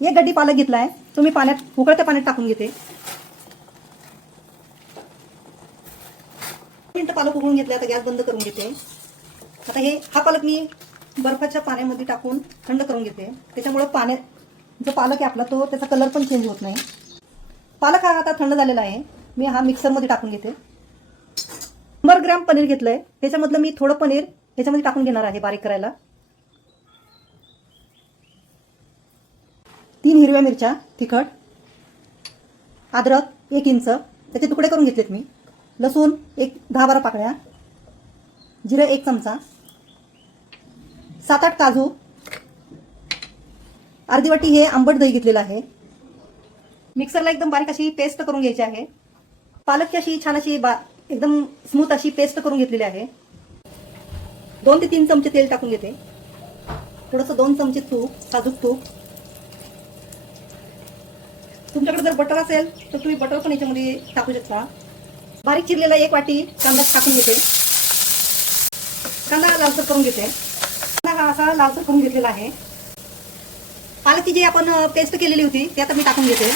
एक गड्डी पालक घेतलाय तो मी पाण्यात उकळत्या पाण्यात टाकून घेते. मिनिटं पालक उकळून घेतले. आता गॅस बंद करून घेते. आता हा पालक मी बर्फाच्या पाण्यामध्ये टाकून थंड करून घेते. त्याच्यामुळे पाण्यात जो पालक आहे आपला तो त्याचा कलर पण चेंज होत नाही. पालक हा आता थंड झालेला आहे. मी हा मिक्सरमध्ये टाकून घेते. 100 ग्रॅम पनीर घेतलंय. त्याच्यामधलं मी थोडं पनीर त्याच्यामध्ये टाकून घेणार आहे बारीक करायला. 3 हिरव्या मिरच्या तिखट, अद्रक 1 इंच त्याचे तुकडे करून घेतलेत मी, लसूण 10-12 पाकळ्या, जिरे 1 चमचा, 7-8 काजू, अर्धी वाटी हे आंबट दही घेतलेलं आहे. मिक्सरला एकदम बारीक अशी पेस्ट करून घ्यायची आहे. पालकची अशी छान अशी एकदम स्मूथ अशी पेस्ट करून घेतलेली आहे. 2 ते 3 चमचे तेल टाकून घेते. थोडंसं 2 चमचे तूप, साजूक तूप. तुमच्याकडे जर बटर असेल तर तुम्ही बटर पण याच्यामध्ये टाकू शकता. बारीक चिरलेला 1 वाटी कांदा टाकून घेते. कांदा लालसर करून घेते. कांदा हा असा लालसर करून घेतलेला आहे. पालकची जी आपण पेस्ट केलेली होती ती आता मी टाकून घेते.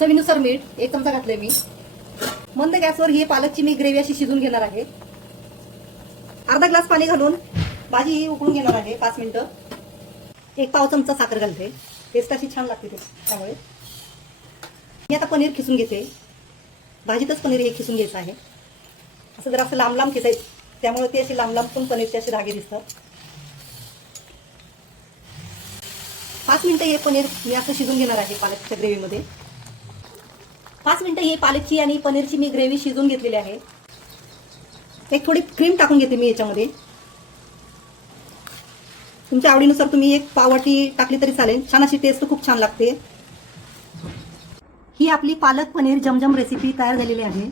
चवीनुसार मीठ 1 चमचा घातले मी. मंद गॅसवर ही पालकची मी ग्रेव्ही अशी शिजून घेणार आहे. अर्धा ग्लास पाणी घालून भाजी ही उकळून घेणार आहे 5 मिनिटं. 1 पाव चमचा साखर घालते. टेस्ट अशी छान लागते त्यामुळे. मी आता पनीर खिसून घेते. भाजीतच पनीर हे खिसून घ्यायचं आहे. असं जर असं लांब लांब खिसायचं त्यामुळे ते असे लांब लांब पण पनीरचे असे धागे दिसतात. 5 मिनिटं हे पनीर मी असं शिजून घेणार आहे पालकच्या ग्रेव्हीमध्ये. 5 मिनिटं ही पालकची आणि पनीरची मी ग्रेव्ही शिजून घेतलेली आहे. एक थोडी क्रीम टाकून घेते मी याच्यामध्ये. तुमच्या आवडीनुसार तुम्ही 1 पाववाटी टाकली तरी चालेल. छान अशी टेस्ट खूप छान लागते. ही आपली पालक पनीर जमजम रेसिपी तयार झालेली आहे.